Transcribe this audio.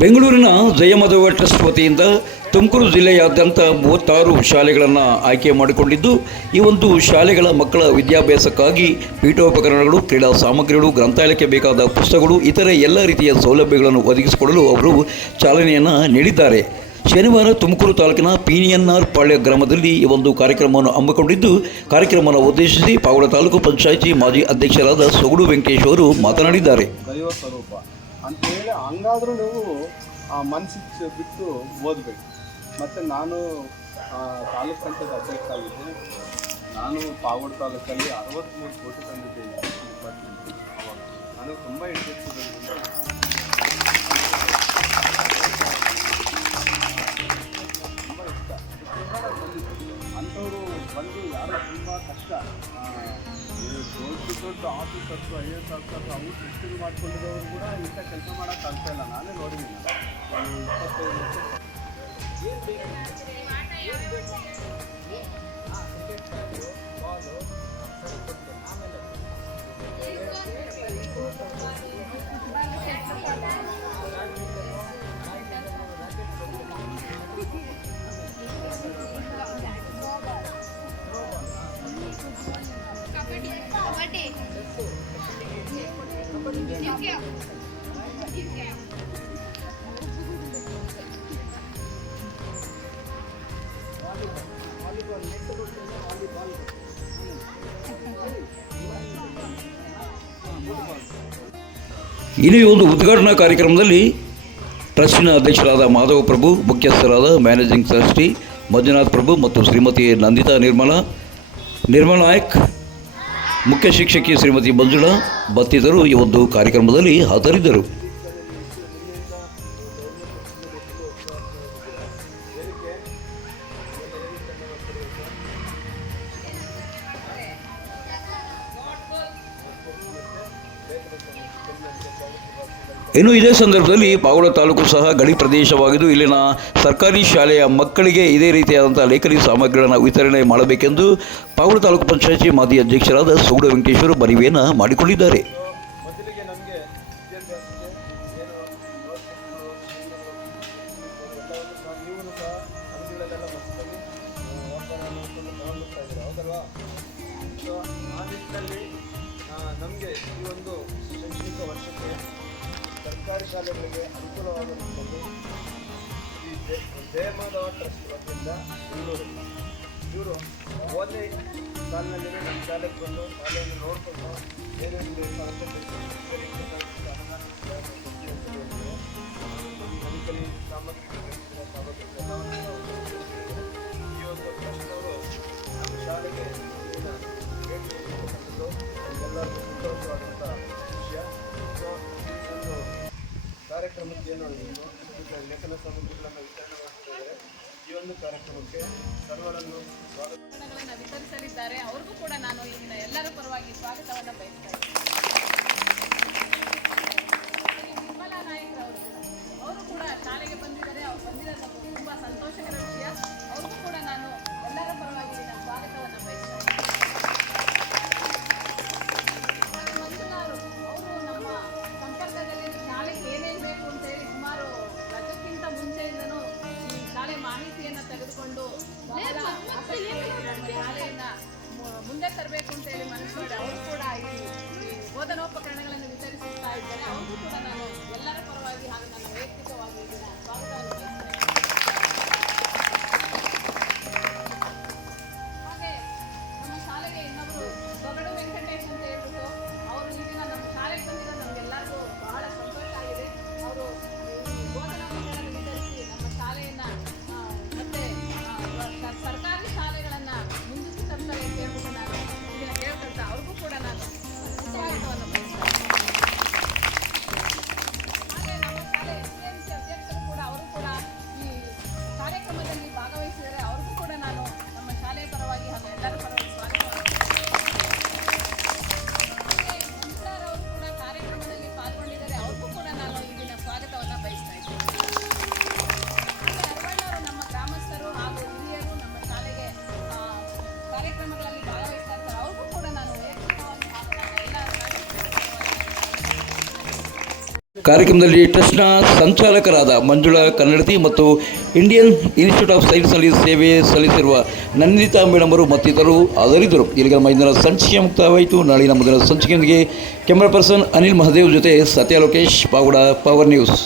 ಬೆಂಗಳೂರಿನ ಜಯಮಧವ ಟ್ರಸ್ಟ್ ವತಿಯಿಂದ ತುಮಕೂರು ಜಿಲ್ಲೆಯಾದ್ಯಂತ ಮೂವತ್ತಾರು ಶಾಲೆಗಳನ್ನು ಆಯ್ಕೆ ಮಾಡಿಕೊಂಡಿದ್ದು, ಈ ಒಂದು ಶಾಲೆಗಳ ಮಕ್ಕಳ ವಿದ್ಯಾಭ್ಯಾಸಕ್ಕಾಗಿ ಪೀಠೋಪಕರಣಗಳು, ಕ್ರೀಡಾ ಸಾಮಗ್ರಿಗಳು, ಗ್ರಂಥಾಲಯಕ್ಕೆ ಬೇಕಾದ ಪುಸ್ತಕಗಳು, ಇತರೆ ಎಲ್ಲ ರೀತಿಯ ಸೌಲಭ್ಯಗಳನ್ನು ಒದಗಿಸಿಕೊಡಲು ಅವರು ಚಾಲನೆಯನ್ನು ನೀಡಿದ್ದಾರೆ. ಶನಿವಾರ ತುಮಕೂರು ತಾಲೂಕಿನ ಪಿನಿಯನ್ನಾರ್ ಪಾಳ್ಯ ಗ್ರಾಮದಲ್ಲಿ ಈ ಒಂದು ಕಾರ್ಯಕ್ರಮವನ್ನು ಹಮ್ಮಿಕೊಂಡಿದ್ದು, ಕಾರ್ಯಕ್ರಮವನ್ನು ಉದ್ದೇಶಿಸಿ ಪಾವಡ ತಾಲೂಕು ಪಂಚಾಯಿತಿ ಮಾಜಿ ಅಧ್ಯಕ್ಷರಾದ ಸೊಗಡು ವೆಂಕಟೇಶ್ ಅವರು ಮಾತನಾಡಿದ್ದಾರೆ. ಅಂತೇಳಿ ಹಂಗಾದ್ರೂ ನೀವು ಆ ಮನಸ್ಸಿಗೆ ಬಿಟ್ಟು ಓದಬೇಕು. ಮತ್ತು ನಾನು ತಾಲೂಕು ಪಂಚಾಯತ್ ಅಧ್ಯಕ್ಷ ಆಗಿದ್ದೆ ನಾನು ಪಾವಡ್ ತಾಲೂಕಲ್ಲಿ ಅರವತ್ತ್ಮೂರು ಕೋಟಿ ತಂದಿದ್ದೇನೆ. ಅವಾಗ ನನಗೆ ತುಂಬ ಇಂಟ್ರೆಸ್ಟ್ ಇದೆ ತುಂಬ ಇಷ್ಟ. ಅಂಥವ್ರು ಬಂದು ಯಾರು ತುಂಬ ಕಷ್ಟ. ದೊಡ್ಡ ದೊಡ್ಡ ಆಫೀಸರ್ಸು ಐ ಎಸ್ ಆಫೀಸರ್ಸು ಅವ್ರು ಸೃಷ್ಟಿ ಮಾಡ್ಕೊಂಡಿರೋರು ಕೂಡ ಇಂಥ ಕೆಲಸ ಮಾಡೋಕ್ಕೆ ಆಗ್ತಾ ಇಲ್ಲ ನಾನೇ ನೋಡಿದ್ದೀನಿ ಒಂದು ಇಪ್ಪತ್ತೈದು ವರ್ಷ ಇನ್ನು ಒಂದು ಉದ್ಘಾಟನಾ ಕಾರ್ಯಕ್ರಮದಲ್ಲಿ ಟ್ರಸ್ಟಿನ ಅಧ್ಯಕ್ಷರಾದ ಮಾಧವ ಪ್ರಭು, ಮುಖ್ಯಸ್ಥರಾದ ಮ್ಯಾನೇಜಿಂಗ್ ಟ್ರಸ್ಟಿ ಮಂಜುನಾಥ್ ಪ್ರಭು ಮತ್ತು ಶ್ರೀಮತಿ ನಂದಿತಾ ನಿರ್ಮಲಾ ನಿರ್ಮಲಾಯಕ್ ಮುಖ್ಯ ಶಿಕ್ಷಕಿ ಶ್ರೀಮತಿ ಮಂಜುಳಾ ಮತ್ತಿತರರು ಈ ಒಂದು ಕಾರ್ಯಕ್ರಮದಲ್ಲಿ ಹಾಜರಿದ್ದರು. ಇನ್ನು ಇದೇ ಸಂದರ್ಭದಲ್ಲಿ ಪಾವಳ ತಾಲೂಕು ಸಹ ಗಡಿ ಪ್ರದೇಶವಾಗಿದ್ದು, ಇಲ್ಲಿನ ಸರ್ಕಾರಿ ಶಾಲೆಯ ಮಕ್ಕಳಿಗೆ ಇದೇ ರೀತಿಯಾದಂಥ ಲೇಖನಿ ಸಾಮಗ್ರಿಗಳನ್ನು ವಿತರಣೆ ಮಾಡಬೇಕೆಂದು ಪಾವಳ ತಾಲೂಕು ಪಂಚಾಯಿತಿ ಮಾಜಿ ಅಧ್ಯಕ್ಷರಾದ ಸೌಡ ವೆಂಕಟೇಶ್ವರ ಮನವಿಯನ್ನು ಮಾಡಿಕೊಂಡಿದ್ದಾರೆ. ನಮಗೆ ಈ ಒಂದು ಶೈಕ್ಷಣಿಕ ವರ್ಷಕ್ಕೆ ಸರ್ಕಾರಿ ಶಾಲೆಗಳಿಗೆ ಅನುಕೂಲವಾಗುವಂಥದ್ದು ಈ ಜಯ ಜಯಮಾಧವ ಟ್ರಸ್ಟ್ ವತಿಯಿಂದ ಬೆಂಗಳೂರು. ಇವರು ಒಂದೇ ಸಾಲಿನಲ್ಲಿ ನಮ್ಮ ಶಾಲೆಗೆ ಬಂದು ಶಾಲೆಯನ್ನು ನೋಡಿಕೊಂಡು ಏನೇನು ಬೇಕು ಅಂತ ಅನುದಾನ ಸಾಮಗ್ರಿಗಳು ಸಾಮಗ್ರಿಗಳು ಏನು ಲೇಖನ ಸಾಮಗ್ರಿಗಳನ್ನು ವಿತರಣೆ ಮಾಡ್ತಾ ಇದ್ದಾರೆ. ಈ ಒಂದು ಕಾರ್ಯಕ್ರಮಕ್ಕೆ ಸರ್ವರನ್ನು ಸ್ವಾಗತ ವಿತರಿಸಲಿದ್ದಾರೆ. ಅವ್ರಿಗೂ ಕೂಡ ನಾನು ಇಲ್ಲಿನ ಎಲ್ಲರ ಪರವಾಗಿ ಸ್ವಾಗತವನ್ನು ಬಯಸ್ತಾ ಕಾರ್ಯಕ್ರಮದಲ್ಲಿ ಟ್ರಸ್ಟ್ನ ಸಂಚಾಲಕರಾದ ಮಂಜುಳಾ ಕನ್ನಡತಿ ಮತ್ತು ಇಂಡಿಯನ್ ಇನ್ಸ್ಟಿಟ್ಯೂಟ್ ಆಫ್ ಸೈನ್ಸ್ನಲ್ಲಿ ಸೇವೆ ಸಲ್ಲಿಸಿರುವ ನಂದಿತಾ ಮೇಡಮ್ ಅವರು ಮತ್ತಿತರರು ಹಾಜರಿದ್ದರು. ಇಲ್ಲಿಗೆ ನಮ್ಮ ಇಂದಿನ ಸಂಚಿಕೆ ಮುಕ್ತವಾಯಿತು ನಾಳಿನ ಮುಂದಿನ ಸಂಚಿಕೆಯೊಂದಿಗೆ ಕ್ಯಾಮರಾ ಪರ್ಸನ್ ಅನಿಲ್ ಮಹದೇವ್ ಜೊತೆ ಸತ್ಯ ಲೋಕೇಶ್ ಪಾವಡ ಪವರ್ ನ್ಯೂಸ್.